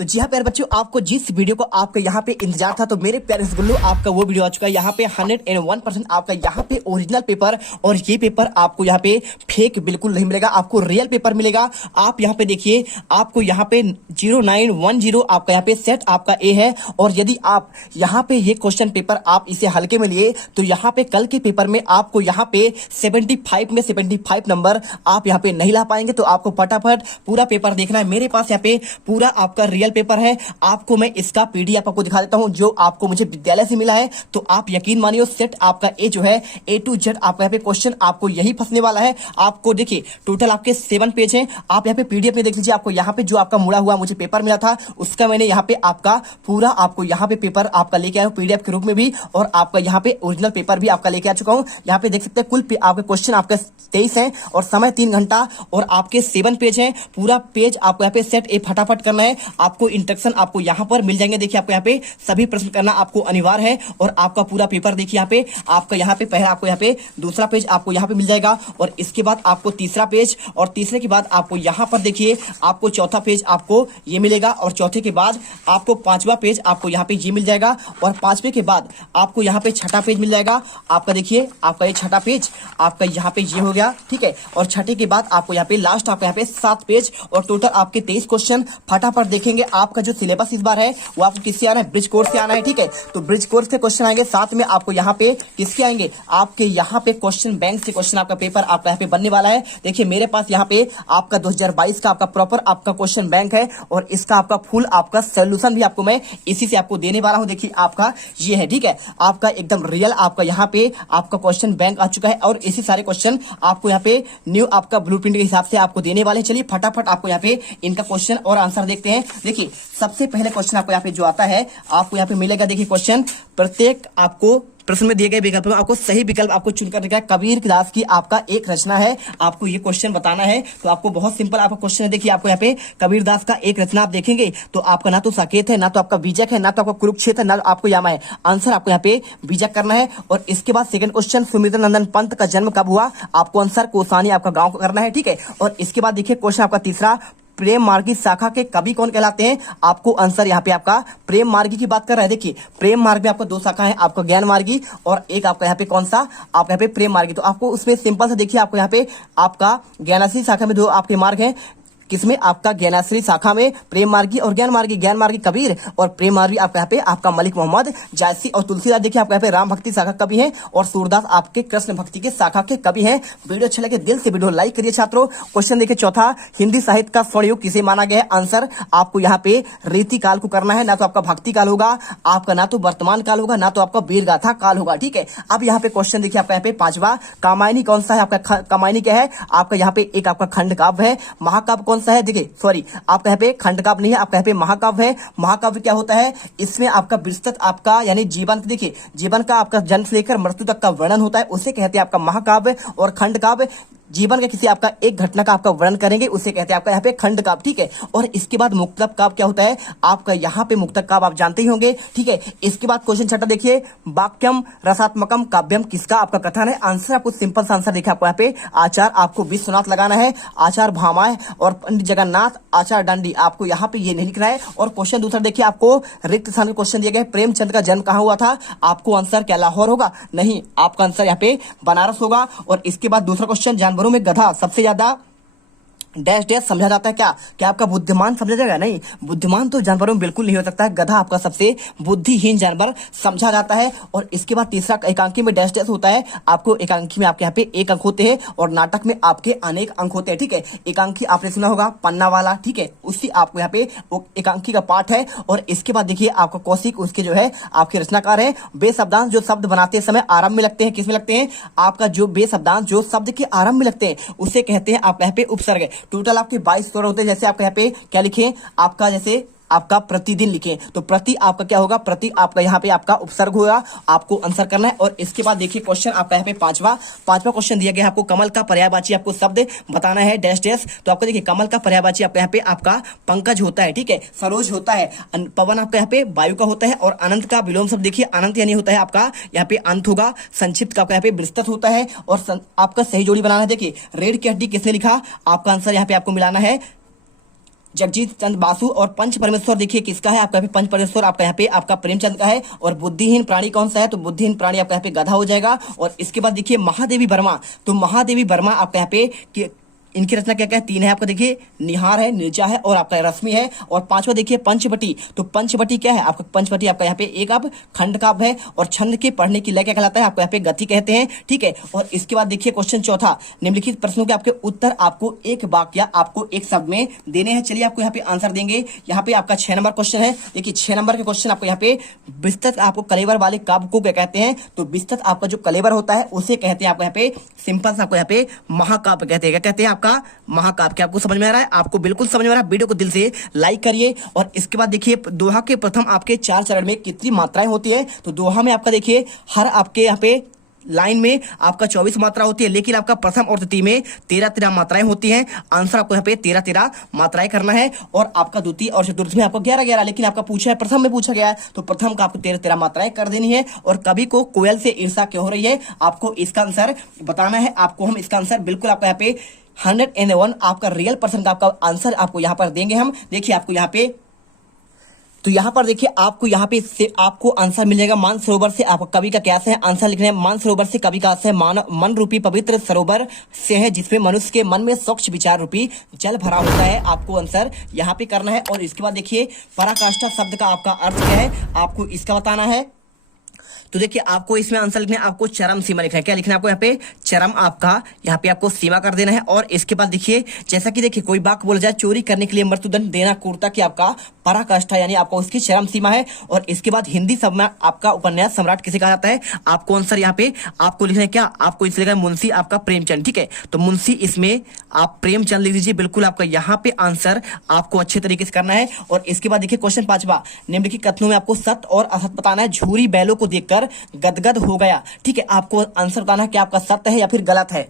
तो जी हाँ प्यारे बच्चों, आपको जिस वीडियो को आपका यहाँ पे इंतजार था, तो मेरे प्यारे गुल्लू आपका वो वीडियो आ चुका है। यहाँ पे 101% आपका यहाँ पे ओरिजिनल पेपर, और ये पेपर आपको यहाँ पे फेक बिल्कुल नहीं मिलेगा, आपको रियल पेपर मिलेगा। आप यहाँ पे देखिए, आपको यहाँ पे 0910 आपका यहाँ पे सेट आपका ए है। और यदि आप यहाँ पे ये क्वेश्चन पेपर आप इसे हल्के में लिए, तो यहाँ पे कल के पेपर में आपको यहाँ पे 75 में 75 नंबर आप यहाँ पे नहीं ला पाएंगे। तो आपको फटाफट पूरा पेपर देखना है। मेरे पास यहाँ पे पूरा आपका रियल पेपर है। आपको मैं इसका पीडीएफ आपको दिखा देता हूं, जो आपको मुझे विद्यालय से मिला है। तो आप यकीन मानिए, सेट आपका ए जो है A to Z आपका यहाँ पे क्वेश्चन आपको यही फंसने वाला है। आपको देखिए टोटल आपके 7 पेज हैं। आप यहाँ पे पीडीएफ में देख लीजिए, आपको यहाँ पे जो आपका मुड़ा हुआ मुझे पेपर मिला था, उसका मैंने यहाँ पे आपका पूरा आपको यहाँ पे पेपर आपका लेके आया हूँ पीडीएफ के रूप में भी, और आपका यहाँ पे ओरिजिनल पेपर भी आपका लेके आ चुका हूँ। यहाँ पे देख सकते हैं कुल आपके क्वेश्चन आपके 23 हैं और समय 3 घंटा, और आपके 7 पेज हैं। पूरा पेज आपको यहाँ पे सेट ए फटाफट करना है। आपको इंस्ट्रक्शन आपको यहाँ पर मिल जाएंगे। देखिए आपको यहाँ पे सभी प्रश्न करना आपको अनिवार्य है, और आपका पूरा पेपर देखिए यहाँ पे आपका यहाँ पे पहला आपको यहाँ पे दूसरा पेज आपको यहाँ पे मिल जाएगा, और इसके बाद आपको तीसरा पेज, और तीसरे के बाद आपको यहाँ पर देखिए आपको चौथा पेज आपको ये मिलेगा, और चौथे के बाद आपको 5वां पेज आपको यहाँ पे ये मिल जाएगा, और 5वें के बाद आपको यहाँ पे 6ठा पेज मिल जाएगा। आपका देखिए आपका ये 6ठा पेज आपका यहाँ पे ये हो गया, ठीक है। और 6ठे के बाद आपको यहाँ पे लास्ट आपका यहाँ पे 7 पेज, और टोटल आपके 23 क्वेश्चन फटाफट देखेंगे। आपका जो सिलेबस इस बार है वो आपको किससे आना है, ब्रिज कोर्स से आना है, ठीक है। तो ब्रिज कोर्स के क्वेश्चन आएंगे, साथ में आपको यहाँ पे किसके आएंगे, आपके यहाँ पे क्वेश्चन बैंक से क्वेश्चन आपका पेपर आपका यहाँ पे बनने वाला है। देखिए मेरे पास यहाँ पे आपका 2022 का आपका प्रॉपर आपका क्वेश्चन बैंक है, और इसका आपका फुल आपका सोल्यूशन भी आपको मैं इसी से आपको देने वाला हूँ। देखिए आपका ये है, ठीक है, आपका एकदम रियल आपका यहाँ पे आपका क्वेश्चन बैंक आ चुका है, और इसी सारे क्वेश्चन आपको यहाँ पे न्यू आपका ब्लूप्रिंट के हिसाब से आपको देने वाले हैं। चलिए फटाफट आपको यहाँ पे इनका क्वेश्चन और आंसर देखते हैं। देखिए सबसे पहले क्वेश्चन आपको यहाँ पे जो आता है, आपको यहाँ पे मिलेगा, देखिए क्वेश्चन प्रत्येक आपको प्रश्न में दिए गए विकल्प में आपको सही विकल्प आपको चुनकर रखा है। कबीर दास की आपका एक रचना है, आपको ये क्वेश्चन बताना है। तो आपको बहुत सिंपल आपका क्वेश्चन है। देखिए आपको यहाँ पे कबीर दास का एक रचना आप देखेंगे तो आपका ना तो साकेत है, ना तो आपका बीजक है, ना तो आपका कुरुक्षेत्र है, ना आपको यामा है। आंसर आपको यहाँ पे बीजक करना है। और इसके बाद सेकंड क्वेश्चन, सुमित्र नंदन पंत का जन्म कब हुआ, आपको आंसर कोसानी आपका गाँव करना है, ठीक है। और इसके बाद देखिए क्वेश्चन आपका तीसरा, प्रेम मार्गी शाखा के कवि कौन कहलाते हैं, आपको आंसर यहाँ पे आपका प्रेम मार्गी की बात कर रहा है। देखिए प्रेम मार्ग में आपको 2 शाखा है, आपका ज्ञान मार्गी और एक आपका यहाँ पे कौन सा, आप यहाँ पे प्रेम मार्गी। तो आपको उसमें सिंपल से देखिए, आपको यहाँ पे आपका ज्ञानाश्री शाखा में 2 आपके मार्ग हैं। किसमें, आपका ज्ञानाश्री शाखा में प्रेम मार्गी और ज्ञान मार्गी कबीर, और प्रेम मार्गी आपका यहाँ पे आपका मलिक मोहम्मद जायसी और तुलसीदास देखिए आपका यहाँ पे राम भक्ति शाखा कवि हैं, और सूरदास आपके कृष्ण भक्ति के शाखा के कवि हैं। वीडियो अच्छा लगे दिल से वीडियो लाइक करिए छात्रों। क्वेश्चन देखिए चौथा, हिंदी साहित्य का स्वर्ण युग किसे माना गया है, आंसर आपको यहाँ पे रीति काल को करना है। ना तो आपका भक्ति काल होगा, आपका ना तो वर्तमान काल होगा, ना तो आपका वीर गाथा काल होगा, ठीक है। अब यहाँ पे क्वेश्चन देखिए आपका यहाँ पे 5वां, कामायनी कौन सा है, आपका कामायनी क्या है, आपका यहाँ पे एक आपका खंड काव्य है। महाकाव्य कौन सा है, देखिए सॉरी आपका यहाँ पे खंड काव्य नहीं है, आपका यहाँ पे महाकाव्य है। महाकाव्य क्या होता है, इसमें आपका विस्तृत आपका यानी जीवन, देखिए जीवन का आपका जन्म से लेकर मृत्यु तक का वर्णन होता है, उसे कहते हैं आपका महाकाव्य। और खंड काव्य जीवन का किसी आपका एक घटना का आपका वर्णन करेंगे, उसे कहते हैं आपका यहाँ पे खंड काव्य, ठीक है। और इसके बाद मुक्तक काव्य क्या होता है, आपका यहाँ पे मुक्तक काव्य आप जानते ही होंगे, ठीक है। इसके बाद क्वेश्चन छठा देखिए, वाक्यम रसात्मकम काव्यम किसका आपका कथन है, आंसर आपको सिंपल सा आंसर देखिए आपको यहाँ पे आचार्य आपको विश्वनाथ लगाना है, आचार्य भामाय और पंडित जगन्नाथ आचार्य दंडी, आपको यहाँ पे ये नहीं लिखना है। और क्वेश्चन दूसरा देखिए, आपको रिक्त स्थान में क्वेश्चन दिया गया है, प्रेमचंद का जन्म कहाँ हुआ था, आपको आंसर क्या लाहौर होगा, नहीं आपका आंसर यहाँ पे बनारस होगा। और इसके बाद दूसरा क्वेश्चन, जानवरों में गधा सबसे ज्यादा डैश डैश समझा जाता है, क्या आपका बुद्धिमान समझा जाएगा, नहीं बुद्धिमान तो जानवरों में बिल्कुल नहीं हो सकता है, गधा आपका सबसे बुद्धिहीन जानवर समझा जाता है। और इसके बाद तीसरा, एकांकी में डैश डैश होता है, आपको एकांकी में आपके यहाँ पे 1 अंक होते हैं, और नाटक में आपके अनेक अंक होते हैं, ठीक है। एकांकी आपने सुना होगा पन्ना वाला, ठीक है, उसी आपको यहाँ पे एकांकी का पाठ है। और इसके बाद देखिए आपका कौशिक, उसके जो है आपके रचनाकार है। बेशब्दांश जो शब्द बनाते समय आरंभ में लगते हैं, किसमें लगते हैं, आपका जो बेशब्दांश जो शब्द के आरंभ में लगते हैं उसे कहते हैं आप यहाँ पे उपसर्ग। टोटल आपके 22 स्वर होते हैं। जैसे आपका यहाँ पे क्या लिखे, आपका जैसे आपका प्रतिदिन लिखें, तो प्रति आपका क्या होगा, प्रति आपका यहाँ पे आपका उपसर्ग होगा, आपको आंसर करना है। और इसके बाद देखिए क्वेश्चन आपका यहाँ पे पांचवा क्वेश्चन दिया गया है, आपको कमल का पर्यायवाची आपको शब्द बताना है, डैश डैश। तो आपको देखिए कमल का पर्यायवाची आपका यहाँ पे आपका पंकज होता है, ठीक है, सरोज होता है, पवन आपका यहाँ पे वायु का होता है, और अनंत का विलोम शब्द देखिए अनंत यानी होता है आपका यहाँ पे अंत होगा। संक्षिप्त का आपका यहाँ पे विस्तृत होता है, और आपका सही जोड़ी बनाना है। देखिए रेड की हड्डी किसने लिखा, आपका आंसर यहाँ पे आपको मिलाना है जगजीत चंद्र बासु। और पंच परमेश्वर देखिए किसका है, आपका यहाँ पे पंच परमेश्वर आपका यहाँ पे आपका प्रेमचंद का है। और बुद्धिहीन प्राणी कौन सा है, तो बुद्धिहीन प्राणी आपका यहाँ पे गधा हो जाएगा। और इसके बाद देखिए महादेवी वर्मा, तो महादेवी वर्मा आपका यहाँ पे इनकी रचना क्या क्या है, तीन है आपका देखिए, निहार है, नीचा है और आपका रश्मि है। और पांचवा देखिए पंचवटी, तो पंचवटी क्या है आपका, पंचवटी आपका यहाँ पे एक आप खंड काव्य है। और छंद के पढ़ने की लय क्या कहलाता है, आपको यहाँ पे गति कहते हैं, ठीक है। और इसके बाद देखिए क्वेश्चन चौथा, निम्नलिखित प्रश्नों के आपके उत्तर आपको एक वाक्य आपको एक शब्द में देने हैं। चलिए आपको यहाँ पे आंसर देंगे। यहाँ पे आपका 6 नंबर क्वेश्चन है। देखिए 6 नंबर के क्वेश्चन आपको यहाँ पे विस्तृत आपको कलेवर वाले काव्य को क्या कहते हैं, तो विस्तृत आपका जो कलेवर होता है उसे कहते हैं आपको यहाँ पे सिंपल सा आपको यहाँ पे महाकाव्य कहते हैं। क्या कहते हैं, आपका महाकाव्य। क्या आपको समझ में आ रहा है, आपको बिल्कुल समझ में आ रहा है, वीडियो को दिल से लाइक करिए। और इसके बाद देखिए दोहा के प्रथम आपके 4 चरण में कितनी मात्राएं होती है, तो दोहा में आपका देखिए हर आपके यहाँ पे लाइन में आपका 24 मात्रा होती है, लेकिन आपका प्रथम और द्वितीय में 13 मात्राएं होती हैं। आंसर आपको यहाँ पे 13 मात्राएं करना है। और आपका द्वितीय और चतुर्थ में आपको 11, लेकिन आपका पूछा है प्रथम में पूछा गया है, तो प्रथम का आपको 13 मात्राएं कर देनी है। और कवि को कोयल से ईर्ष्या क्यों हो रही है, आपको इसका आंसर बताना है। आपको हम इसका आंसर बिल्कुल आपका यहाँ पे 101 आपका रियल पर्सन का आपका आंसर आपको यहाँ पर देंगे हम। देखिए आपको यहाँ पे, तो यहाँ पर देखिए आपको यहाँ पे से आपको आंसर मिल जाएगा, मानसरोवर से आपका कवि का क्या है आंसर लिखना है। मानसरोवर से कवि का आंसर मन रूपी पवित्र सरोवर से है, जिसमें मनुष्य के मन में स्वच्छ विचार रूपी जल भरा होता है। आपको आंसर यहाँ पे करना है। और इसके बाद देखिए पराकाष्ठा शब्द का आपका अर्थ क्या है, आपको इसका बताना है। तो देखिए आपको इसमें आंसर लिखना है, आपको चरम सीमा लिखना है। क्या लिखना है आपको यहाँ पे, चरम आपका यहाँ पे आपको सीमा कर देना है। और इसके बाद देखिए जैसा कि देखिए कोई वाक्य बोला जाए, चोरी करने के लिए मृत्युदंड देना क्रूरता की आपका पराकाष्ठा, यानी आपको उसकी चरम सीमा है। और इसके बाद हिंदी सम्राट आपका उपन्यास सम्राट किसे कहा जाता है, आपको आंसर यहाँ पे आपको लिखना है क्या, आपको इसलिए लिखना है मुंशी आपका प्रेमचंद, ठीक है। तो मुंशी इसमें आप प्रेमचंद लिख दीजिए, बिल्कुल आपका यहाँ पे आंसर आपको अच्छे तरीके से करना है। और इसके बाद देखिए क्वेश्चन 5वां, निम्नलिखित कथनों में आपको सत्य और असत्य बताना है। झूरी बैलों को देखकर गदगद हो गया, ठीक है। आपको आंसर बताना है कि आपका सत्य है या फिर गलत है।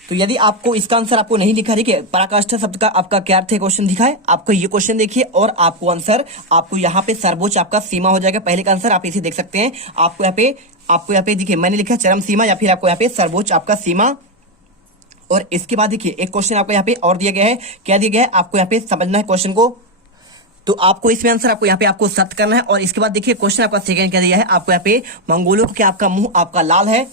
तो यदि आपको इसका आंसर आपको नहीं दिखा, ठीक है, पराकाष्ठा शब्द का आपका क्या अर्थ है, क्वेश्चन दिखाए आपको, ये क्वेश्चन देखिए। और आपको आंसर आपको यहाँ पे सर्वोच्च आपका सीमा हो जाएगा। पहले का आंसर आप इसे देख सकते हैं, आपको यहाँ पे देखिए मैंने लिखा चरम सीमा, या फिर आपको यहाँ पे सर्वोच्च आपका सीमा। और इसके बाद देखिए एक क्वेश्चन आपको यहाँ पे और दिया गया है, क्या दिया गया है, आपको यहाँ पे समझना है क्वेश्चन को। तो आपको इसमें आंसर आपको यहाँ पे आपको सत्य करना है। और इसके बाद देखिए क्वेश्चन आपका सेकंड क्या दिया है, आपको यहाँ पे मंगोलों के आपका मुंह आपका लाल है,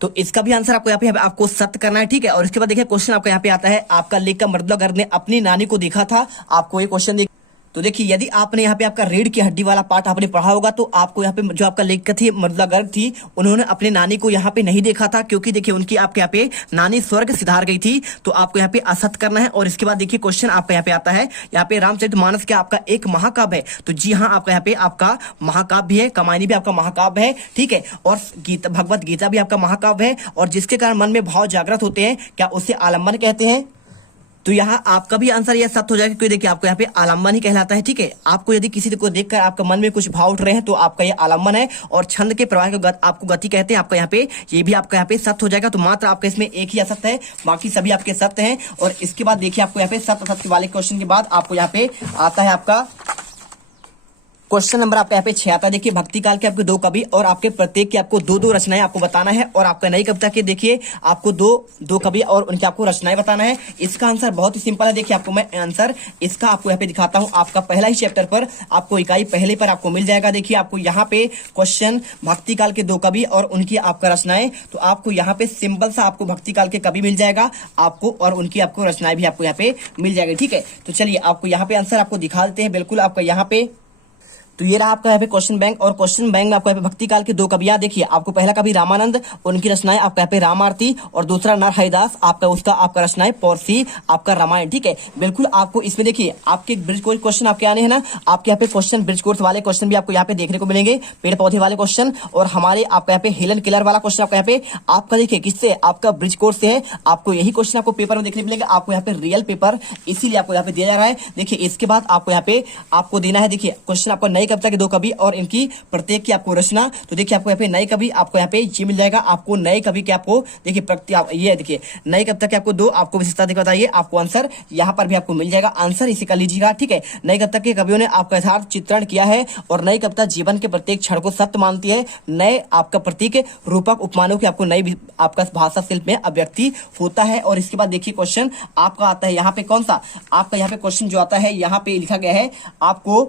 तो इसका भी आंसर आपको यहाँ पे आपको सत्य करना है, ठीक है। और इसके बाद देखिए क्वेश्चन आपको यहाँ पे आता है, आपका लेख का मृदुला गर्ग ने अपनी नानी को देखा था, आपको ये क्वेश्चन तो देखिए यदि आपने यहाँ पे आपका रीढ़ की हड्डी वाला पार्ट आपने पढ़ा होगा, तो आपको यहाँ पे जो आपका लेखक थी मृदुला गर्ग थी, उन्होंने अपने नानी को यहाँ पे नहीं देखा था, क्योंकि देखिए उनकी आपके यहाँ पे नानी स्वर्ग सिधार गई थी। तो आपको यहाँ पे असत्य करना है। और इसके बाद देखिए क्वेश्चन आपका यहाँ पे आता है, यहाँ पे रामचरितमानस क्या आपका एक महाकाव्य है, तो जी हाँ आपका यहाँ पे आपका महाकाव्य भी है, कमायनी भी आपका महाकाव्य है, ठीक है। और गीता भगवत गीता भी आपका महाकाव्य है। और जिसके कारण मन में भाव जागृत होते हैं, क्या उसे आलम्बन कहते हैं। तो यहाँ आपका भी आंसर यह सत्य हो जाएगा, क्योंकि देखिए आपको यहाँ पे आलम्बन ही कहलाता है, ठीक है। आपको यदि किसी को देखकर आपका मन में कुछ भाव उठ रहे हैं, तो आपका ये आलम्बन है। और छंद के प्रवाह को आपको गति कहते हैं, आपका यहाँ पे ये भी आपका यहाँ पे सत्य हो जाएगा। तो मात्र आपका इसमें एक ही असत्य है, बाकी सभी आपके सत्य हैं। और इसके बाद देखिए आपको यहाँ पे सत्य असत्य वाले क्वेश्चन के बाद आपको यहाँ पे आता है आपका क्वेश्चन नंबर आपका यहाँ पे 6 आता है। देखिए भक्ति काल के आपके 2 कवि और आपके प्रत्येक की आपको 2 रचनाएं आपको बताना है। और आपका नई कविता के देखिए आपको 2 कवि और उनके आपको रचनाएं बताना है। इसका आंसर बहुत ही सिंपल है। देखिए आपको मैं आंसर इसका आपको यहाँ पे दिखाता हूँ। आपका पहला ही चैप्टर पर आपको इकाई पहले पर आपको मिल जाएगा। देखिए आपको यहाँ पे क्वेश्चन भक्ति काल के 2 कवि और उनकी आपका रचनाएं, तो आपको यहाँ पे सिंपल सा आपको भक्ति काल के कवि मिल जाएगा आपको, और उनकी आपको रचनाएं भी आपको यहाँ पे मिल जाएगी, ठीक है। तो चलिए आपको यहाँ पे आंसर आपको दिखा देते हैं, बिल्कुल आपका यहाँ पे। तो ये रहा आपका यहाँ पे क्वेश्चन बैंक। और क्वेश्चन बैंक में आपको यहाँ पे भक्ति काल के 2 कवियां देखिए, आपको पहला कवि रामानंद, उनकी रचनाएं आपका यहाँ पे राम आरती, और दूसरा नर हरिदास आपका उसका आपका रचनाएं पौरसी आपका रामायण, ठीक है। बिल्कुल आपको इसमें देखिए आपके ब्रिज कोर्स क्वेश्चन आपके आने हैं ना, आपके यहाँ पे क्वेश्चन ब्रिज कोर्स वाले क्वेश्चन भी आपको यहाँ पे देखने को मिलेंगे, पेड़ पौधे वाले क्वेश्चन। और हमारे आपका यहाँ पे हेलन किलर वाला क्वेश्चन आपका यहाँ पे आपका देखिए किससे, आपका ब्रिज कोर्स से है। आपको यही क्वेश्चन आपको पेपर में देखने मिलेगा, आपको यहाँ पे रियल पेपर इसीलिए आपको यहाँ पे दिया जा रहा है। देखिए इसके बाद आपको यहाँ पे आपको देना है, देखिए क्वेश्चन आपका नई कविता के 2 कवि और इनकी प्रत्येक की आपको रचना। तो देखिए आपको यहाँ पे नए कवि आपको यहाँ पे ये मिल जाएगा। आपको नए कवि के आपको देखिए ये देखिए नई कविता के आपको 2 आपको विशेषता देखिए बताइए, आपको आंसर यहाँ पर भी आपको मिल जाएगा। आंसर इसी का लीजिएगा, ठीक है। नई कविता के कवियों ने आपका यथार्थ चित्रण किया है और नई कविता जीवन के प्रत्येक क्षण को सत्य मानती है। नए आपका प्रतीक रूपक उपमानों की आपको नई आपका भाषा शिल्प में अभिव्यक्ति होता है। और इसके बाद देखिए क्वेश्चन आपका आता है यहाँ पे कौन सा, आपका यहाँ पे क्वेश्चन जो आता है यहाँ पे लिखा गया है आपको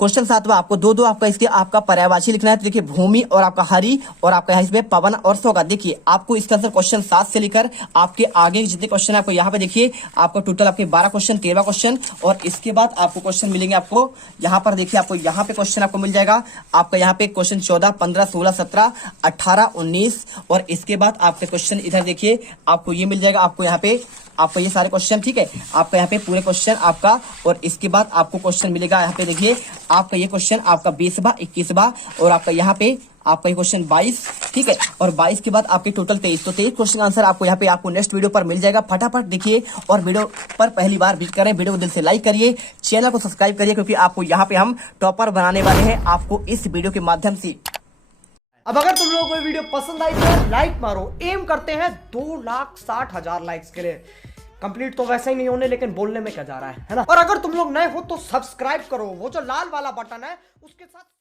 क्वेश्चन 7वां, आपको दो आपका इसके आपका पर्यायवाची लिखना है। तो देखिए भूमि और आपका हरि और आपका यहाँ इसमें पवन और सौगात। देखिए आपको इसका आंसर क्वेश्चन 7 से लेकर आपके आगे जितने क्वेश्चन है आपको यहाँ पे देखिए आपको टोटल आपके 12 क्वेश्चन 13वां क्वेश्चन और इसके बाद आपको क्वेश्चन मिलेंगे आपको यहाँ पर देखिए आपको यहाँ पे क्वेश्चन आपको मिल जाएगा आपका यहाँ पे क्वेश्चन 14, 15, 16, 17, 18, 19 और इसके बाद आपके क्वेश्चन इधर देखिए आपको ये मिल जाएगा आपको यहाँ पे आपको ये सारे क्वेश्चन, ठीक है। आपका यहाँ पे पूरे क्वेश्चन आपका और इसके बाद आपको क्वेश्चन मिलेगा यहाँ पे देखिए आपका ये क्वेश्चन आपका 20वां 21वां और आपका यहाँ पे आपका ये क्वेश्चन 22, ठीक है। और 22 के बाद आपके टोटल 23। तो 23 क्वेश्चन आंसर आपको यहाँ पे आपको नेक्स्ट वीडियो पर मिल जाएगा। फटाफट देखिए और वीडियो पर पहली बार विजिट करें, वीडियो को दिल से लाइक करिए, चैनल को सब्सक्राइब करिए क्योंकि आपको यहाँ पे हम टॉपर बनाने वाले हैं आपको इस वीडियो के माध्यम से। अब अगर तुम लोगों को वीडियो पसंद आई तो लाइक मारो। एम करते हैं 2,60,000 लाइक्स के लिए। कंप्लीट तो वैसे ही नहीं होने, लेकिन बोलने में क्या जा रहा है ना। और अगर तुम लोग नए हो तो सब्सक्राइब करो, वो जो लाल वाला बटन है उसके साथ